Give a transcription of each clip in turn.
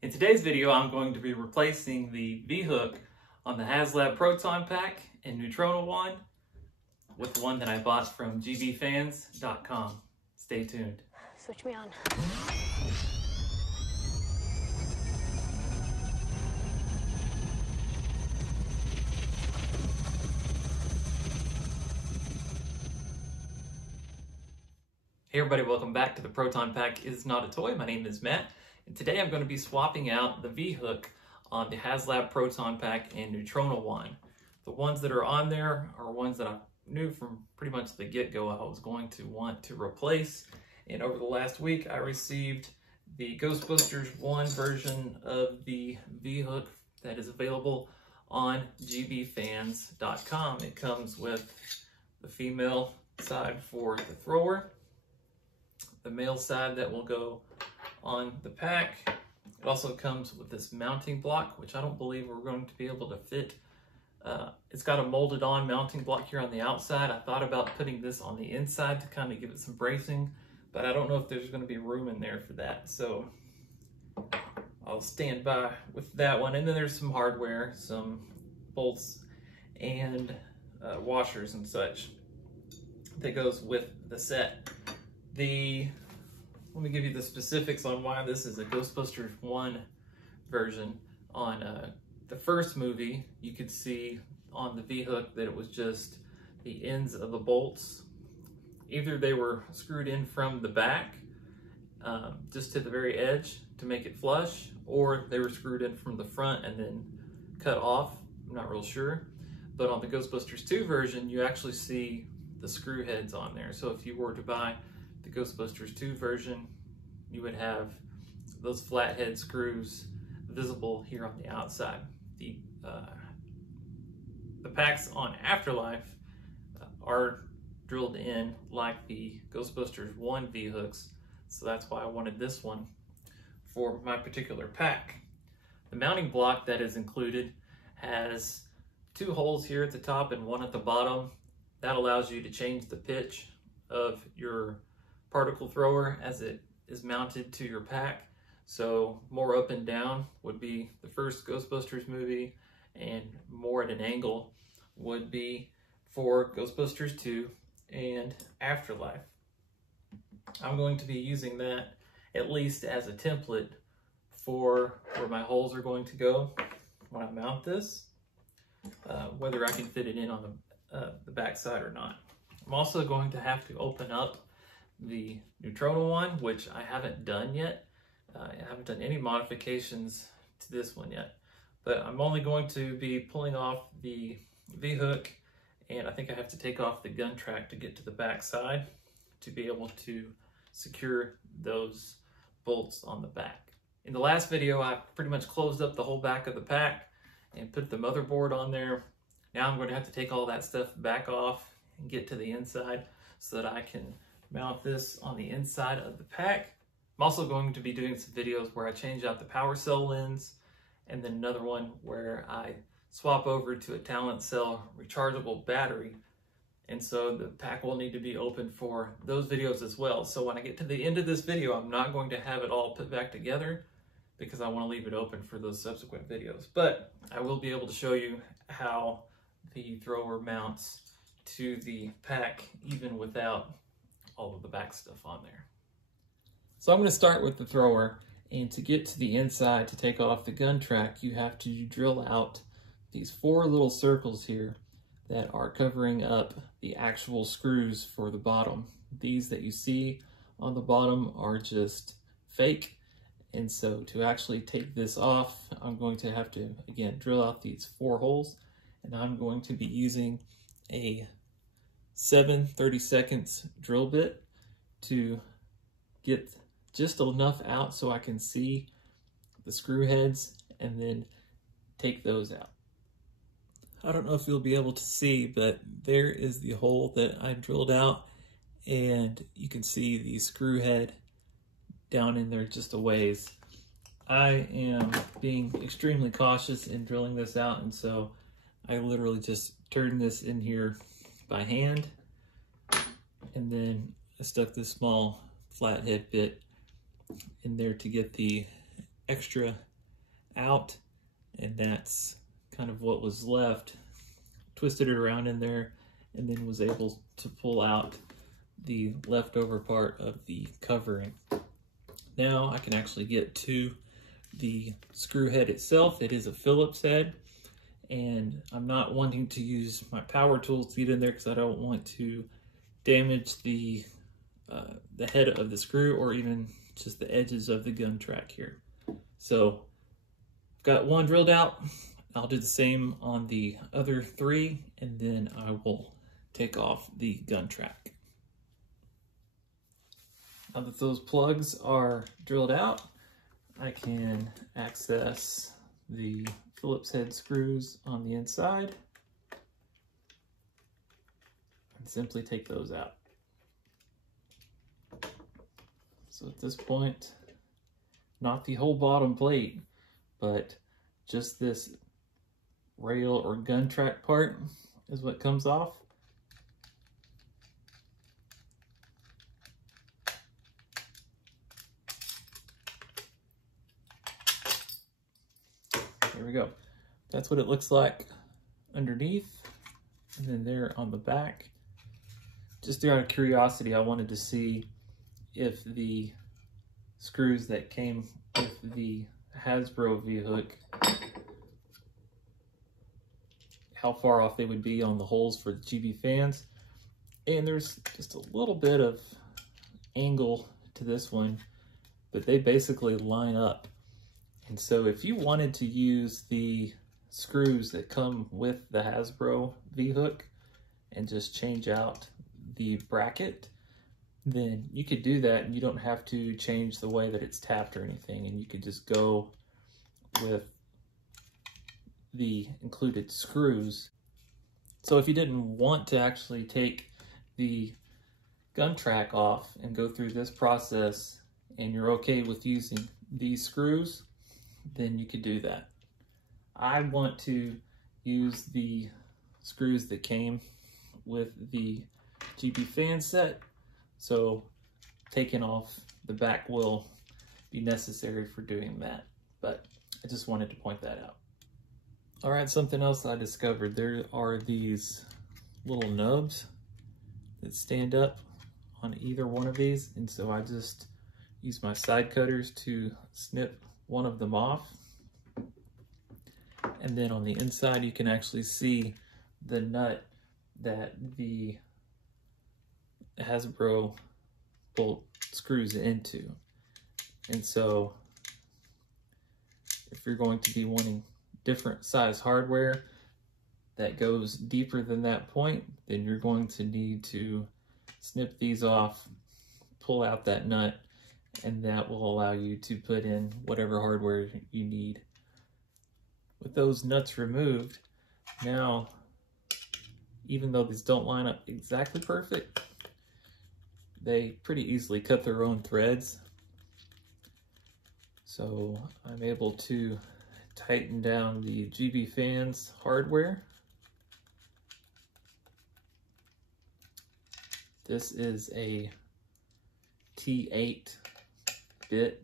In today's video, I'm going to be replacing the V-hook on the HasLab Proton pack in Neutrona one with one that I bought from gbfans.com. Stay tuned. Switch me on. Hey everybody, welcome back to the Proton Pack Is Not a Toy. My name is Matt, and today I'm going to be swapping out the V-hook on the HasLab Proton pack in Neutrona one. The ones that are on there are ones that I knew from pretty much the get-go I was going to want to replace, and over the last week I received the Ghostbusters 1 version of the V-hook that is available on gbfans.com. It comes with the female side for the thrower, the male side that will go on the pack. It also comes with this mounting block, which I don't believe we're going to be able to fit. It's got a molded on mounting block here on the outside. I thought about putting this on the inside to kind of give it some bracing, but I don't know if there's going to be room in there for that. So I'll stand by with that one. And then there's some hardware, some bolts and washers and such that goes with the set. Let me give you the specifics on why this is a Ghostbusters 1 version. On the first movie, you could see on the V-hook that it was just the ends of the bolts. Either they were screwed in from the back, just to the very edge to make it flush, or they were screwed in from the front and then cut off. I'm not real sure. But on the Ghostbusters 2 version, you actually see the screw heads on there. So if you were to buy the Ghostbusters 2 version, you would have those flathead screws visible here on the outside. The packs on Afterlife are drilled in like the Ghostbusters 1 V-hooks, so that's why I wanted this one for my particular pack. The mounting block that is included has 2 holes here at the top and 1 at the bottom. That allows you to change the pitch of your particle thrower as it is mounted to your pack. So more up and down would be the first Ghostbusters movie, and more at an angle would be for Ghostbusters 2 and Afterlife. I'm going to be using that at least as a template for where my holes are going to go when I mount this, whether I can fit it in on the back side or not. I'm also going to have to open up the Neutrona one, which I haven't done yet. I haven't done any modifications to this one yet, but I'm only going to be pulling off the V-hook, and I think I have to take off the gun track to get to the back side to be able to secure those bolts on the back. In the last video, I pretty much closed up the whole back of the pack and put the motherboard on there. Now I'm going to have to take all that stuff back off and get to the inside so that I can mount this on the inside of the pack. I'm also going to be doing some videos where I change out the power cell lens, and then another one where I swap over to a Talent Cell rechargeable battery. And so the pack will need to be open for those videos as well. So when I get to the end of this video, I'm not going to have it all put back together because I want to leave it open for those subsequent videos. But I will be able to show you how the thrower mounts to the pack even without all of the back stuff on there. So I'm going to start with the thrower, and to get to the inside to take off the gun track, you have to drill out these 4 little circles here that are covering up the actual screws for the bottom. These that you see on the bottom are just fake, and so to actually take this off, I'm going to have to, again, drill out these 4 holes, and I'm going to be using a 7/32 drill bit to get just enough out so I can see the screw heads and then take those out. I don't know if you'll be able to see, but there is the hole that I drilled out, and you can see the screw head down in there just a ways. I am being extremely cautious in drilling this out, and so I literally just turned this in here by hand, and then I stuck this small flathead bit in there to get the extra out, and that's kind of what was left. Twisted it around in there and then was able to pull out the leftover part of the covering. Now I can actually get to the screw head itself. It is a Phillips head, and I'm not wanting to use my power tools to get in there because I don't want to damage the head of the screw or even just the edges of the gun track here. So I've got one drilled out. I'll do the same on the other three, and then I will take off the gun track. Now that those plugs are drilled out, I can access the Phillips head screws on the inside and simply take those out. So at this point, not the whole bottom plate, but just this rail or gun track part is what comes off. There we go. That's what it looks like underneath, and then there on the back. Just out of curiosity, I wanted to see if the screws that came with the Hasbro V-hook, how far off they would be on the holes for the GB fans. And there's just a little bit of angle to this one, but they basically line up. And so if you wanted to use the screws that come with the Hasbro V-hook and just change out the bracket, then you could do that, and you don't have to change the way that it's tapped or anything, and you could just go with the included screws. So if you didn't want to actually take the gun track off and go through this process, and you're okay with using these screws, then you could do that. I want to use the screws that came with the GB fan set, so taking off the back will be necessary for doing that, but I just wanted to point that out. All right, something else I discovered, there are these little nubs that stand up on either one of these, and so I just use my side cutters to snip one of them off. And then on the inside, you can actually see the nut that the Hasbro bolt screws into. And so if you're going to be wanting different size hardware that goes deeper than that point, then you're going to need to snip these off, pull out that nut, and that will allow you to put in whatever hardware you need. With those nuts removed, now, even though these don't line up exactly perfect, they pretty easily cut their own threads. So I'm able to tighten down the GB fans hardware. This is a T8 bit.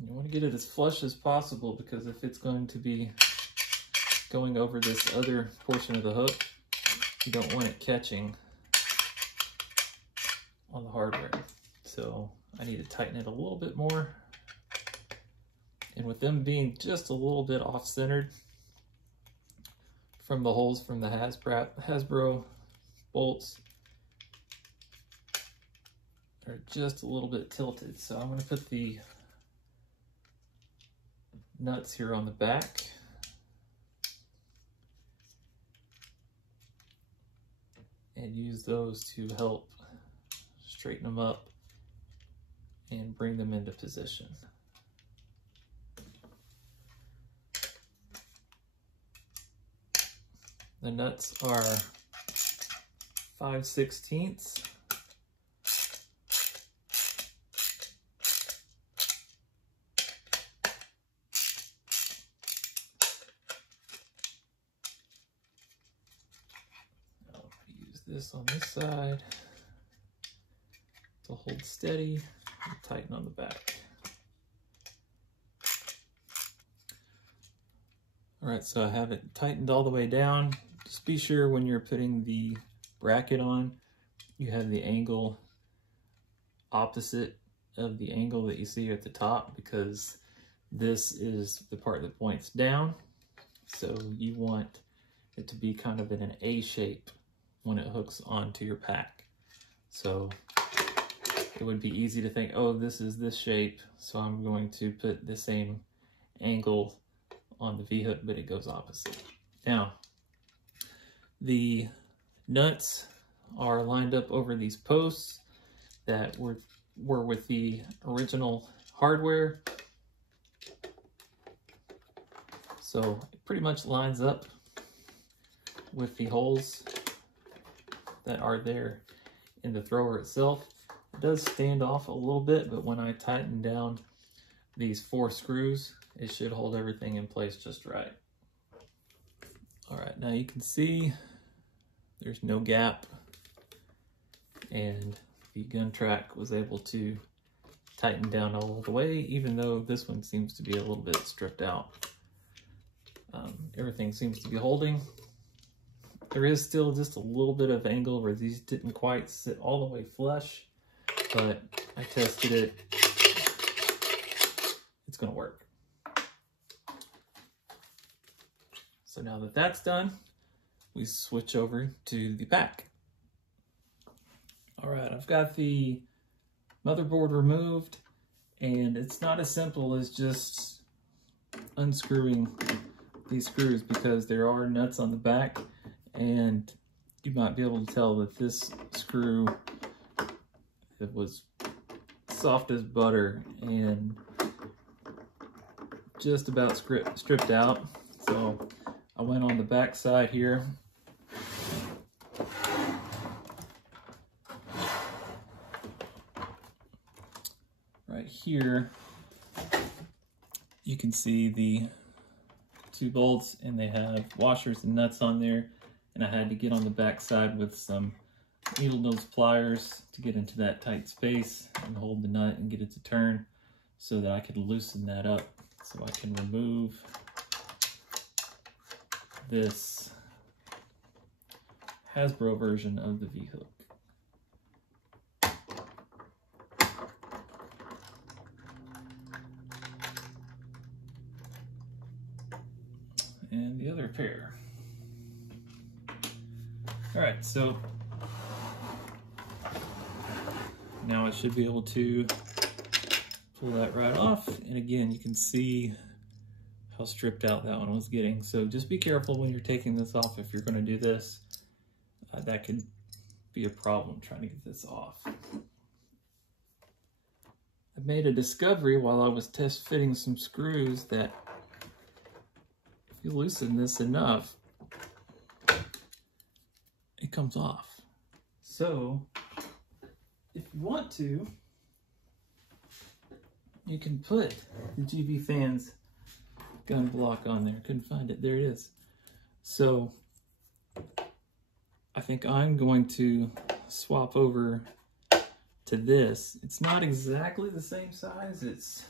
You want to get it as flush as possible, because if it's going to be going over this other portion of the hook, you don't want it catching on the hardware. So I need to tighten it a little bit more. And with them being just a little bit off-centered from the holes from the Hasbro bolts, they're just a little bit tilted. So I'm going to put the nuts here on the back. And use those to help straighten them up and bring them into position. The nuts are 5/16. This on this side to hold steady and tighten on the back. All right, so I have it tightened all the way down. Just be sure when you're putting the bracket on, you have the angle opposite of the angle that you see at the top, because this is the part that points down. So you want it to be kind of in an A shape when it hooks onto your pack. So it would be easy to think, oh, this is this shape, so I'm going to put the same angle on the V-hook, but it goes opposite. Now, the nuts are lined up over these posts that were with the original hardware. So it pretty much lines up with the holes that are there in the thrower itself. It does stand off a little bit, but when I tighten down these 4 screws, it should hold everything in place just right. All right, now you can see there's no gap, and the gun track was able to tighten down all the way, even though this one seems to be a little bit stripped out. Everything seems to be holding. There is still just a little bit of angle where these didn't quite sit all the way flush, but I tested it. It's gonna work. So now that that's done, we switch over to the pack. All right, I've got the motherboard removed, and it's not as simple as just unscrewing these screws, because there are nuts on the back, and you might be able to tell that this screw, it was soft as butter and just about stripped out. So I went on the back side here. Right here, you can see the 2 bolts, and they have washers and nuts on there. And I had to get on the back side with some needle nose pliers to get into that tight space and hold the nut and get it to turn, so that I could loosen that up so I can remove this Hasbro version of the V-hook. And the other pair. All right, so now I should be able to pull that right off. And again, you can see how stripped out that one was getting. So just be careful when you're taking this off if you're going to do this. That could be a problem trying to get this off. I made a discovery while I was test fitting some screws that if you loosen this enough, it comes off. So if you want to, you can put the GB Fans gun block on there. Couldn't find it. There it is. So I think I'm going to swap over to this. It's not exactly the same size. It's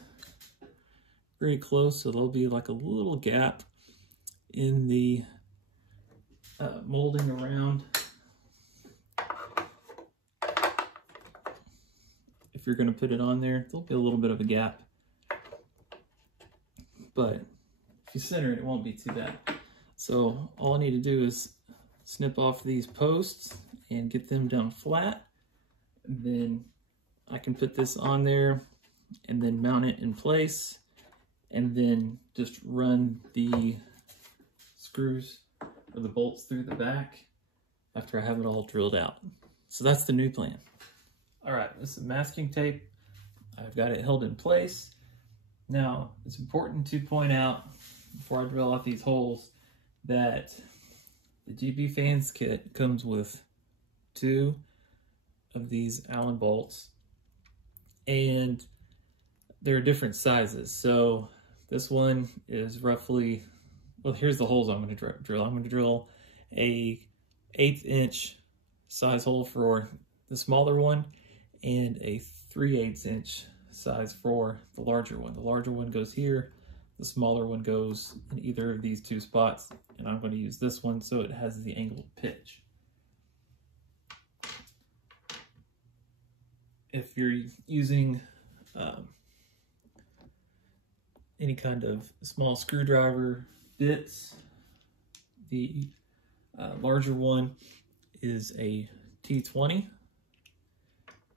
very close, so there'll be like a little gap in the molding around. If you're going to put it on there, there'll be a little bit of a gap, but if you center it, it won't be too bad. So all I need to do is snip off these posts and get them down flat. And then I can put this on there and then mount it in place, and then just run the screws or the bolts through the back after I have it all drilled out. So that's the new plan. All right, this is masking tape. I've got it held in place. Now, it's important to point out before I drill out these holes that the GB Fans kit comes with 2 of these Allen bolts, and they're different sizes. So this one is roughly, well, here's the holes I'm going to drill. I'm going to drill a 1/8 inch size hole for the smaller one and a 3/8 inch size for the larger one. The larger one goes here, the smaller one goes in either of these two spots, and I'm going to use this one so it has the angled pitch. If you're using any kind of small screwdriver bits, the larger one is a T20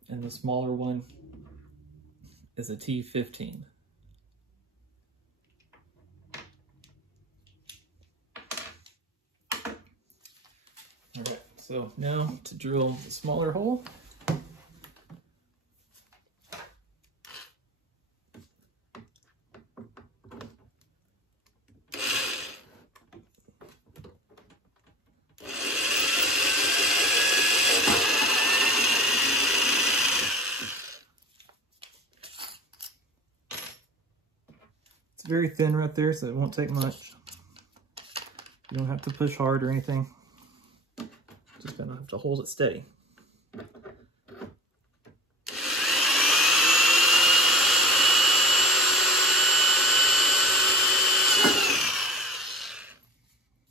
and the smaller one is a T15. All right, so now to drill the smaller hole. It's very thin right there, so it won't take much. You don't have to push hard or anything. Just gonna have to hold it steady.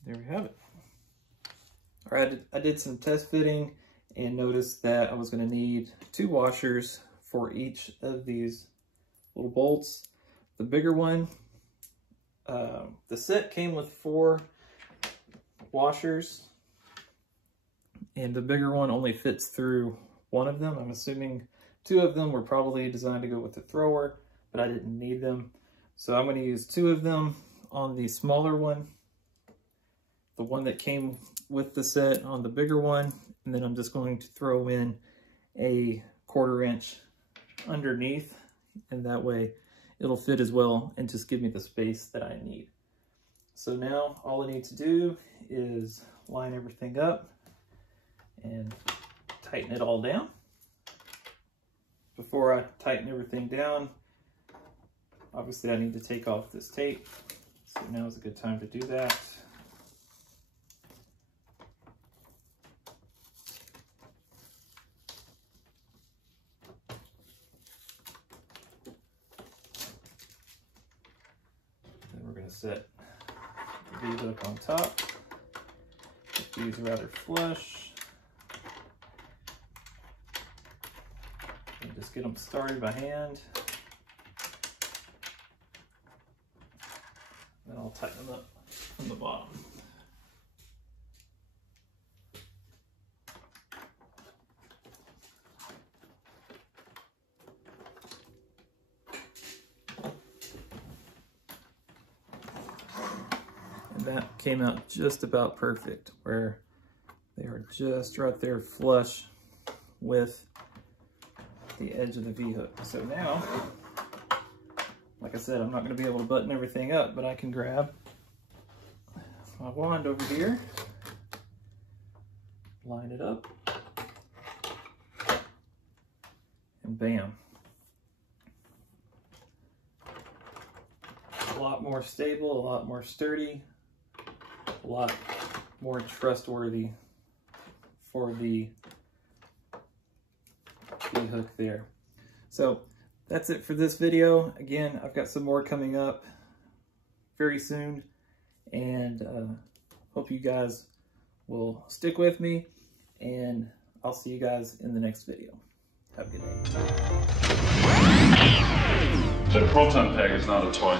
There we have it. All right, I did some test fitting and noticed that I was gonna need 2 washers for each of these little bolts. The bigger one, the set came with 4 washers, and the bigger one only fits through 1 of them. I'm assuming 2 of them were probably designed to go with the thrower, but I didn't need them. So I'm going to use 2 of them on the smaller one, the one that came with the set on the bigger one, and then I'm just going to throw in a 1/4 inch underneath, and that way it'll fit as well and just give me the space that I need. So now all I need to do is line everything up and tighten it all down. Before I tighten everything down, obviously I need to take off this tape. So now is a good time to do that. Set the V-hook on top. Get these rather flush. And just get them started by hand. Then I'll tighten them up from the bottom. That came out just about perfect, where they are just right there flush with the edge of the V-hook. So now, like I said, I'm not going to be able to button everything up, but I can grab my wand over here, line it up, and bam. A lot more stable, a lot more sturdy, a lot more trustworthy for the V-hook there. So that's it for this video. Again, I've got some more coming up very soon, and hope you guys will stick with me, and I'll see you guys in the next video. Have a good day. The Proton peg is not a toy.